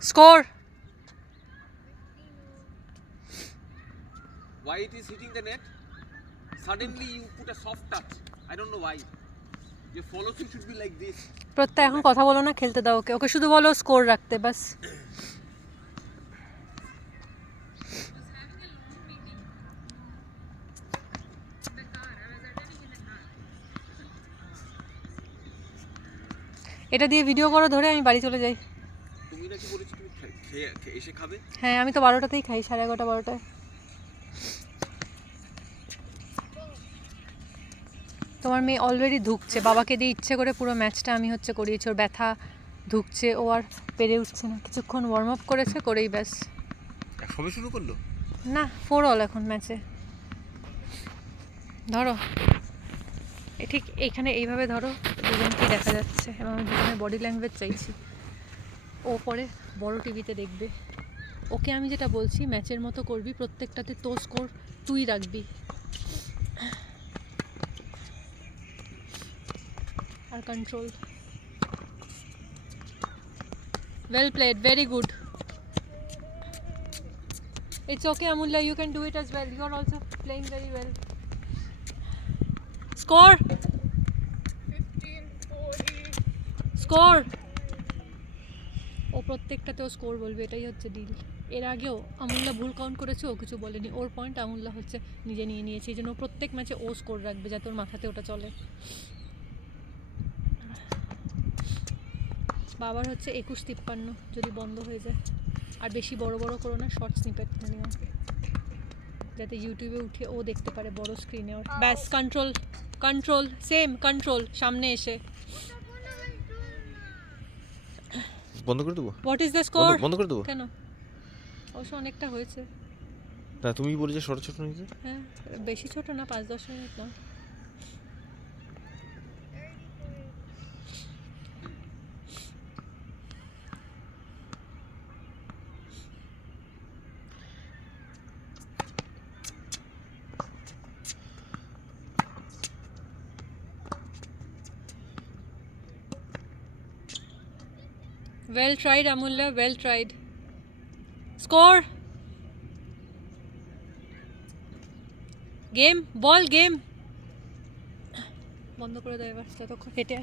Score. Why it is hitting the net? Suddenly you put a soft touch. I don't know why. Your follow through should be like this. প্রত্যেক এখন কথা বলো না, খেলতে দাও ওকে। ওকে শুধু বলো স্কোর রাখতে বাস। এটা দিয়ে ভিডিও করো ধরে, আমি বাড়ি চলে যাই। তুমি নাকি বলেছো তুমি এসে খাবে? হ্যাঁ, আমি তো 12টাতেই খাই, 11:30 12টায়। তোমার মেয়ে অলরেডি ধুকছে, বাবাকে দিয়ে ইচ্ছে করে পুরো ম্যাচটা আমি হচ্ছে করিয়েছি। ওর ব্যথা ধুকছে, ও আর পেরে উঠছে না। কিছুক্ষণ ওয়ার্ম আপ করেছে, করেই ব্যাস। সবে শুরু করলো না, 4 all এখন ম্যাচে। ধরো ঠিক এইখানে এইভাবে ধরো, দুজনকেই দেখা যাচ্ছে এবং আমি দুজনের বডি ল্যাঙ্গুয়েজ চাইছি। ও পরে বড় টিভিতে দেখবে। ওকে আমি যেটা বলছি, ম্যাচের মতো করবি, প্রত্যেকটাতে তো স্কোর তুই রাখবি। আর control. Well played, very good. It's okay, Amulya, you can do it as well. You are also playing very well. Score! 15-40. Score! O প্রত্যেকটাতেও score বলবে, এটাই হচ্ছে ডিল। এর আগেও আমুল্লা ভুল কাউন্ট করেছে, ও কিছু বলেনি। ওর পয়েন্ট আমুল্লা হচ্ছে নিজে নিয়ে নিয়েছে, এই জন্য প্রত্যেক ম্যাচে ও স্কোর রাখবে, যাতে ওর মাথাতে ওটা চলে। বাবার হচ্ছে 21-53 যদি বন্ধ হয়ে যায়। আর বেশি বড় বড় করো না, শর্ট স্নিপেট নিও, যাতে ইউটিউবে উঠে ও দেখতে পারে বড় স্ক্রিনে। ওর ব্যাস, কন্ট্রোল কন্ট্রোল, সেম কন্ট্রোল, সামনে এসে। বন্ধ করে দেবো? What is the score? বন্ধ করে দেবো কেন? অবশ্য অনেকটা হয়েছে। না, তুমি বলে যে ছোট ছোট নিতে। হ্যাঁ, বেশি ছোট না, 5-10 মিনিট না। Well tried, Amulya, well tried. Score! Game, ball, game. বন্ধ করে দাও এবার, যতক্ষণ হেঁটে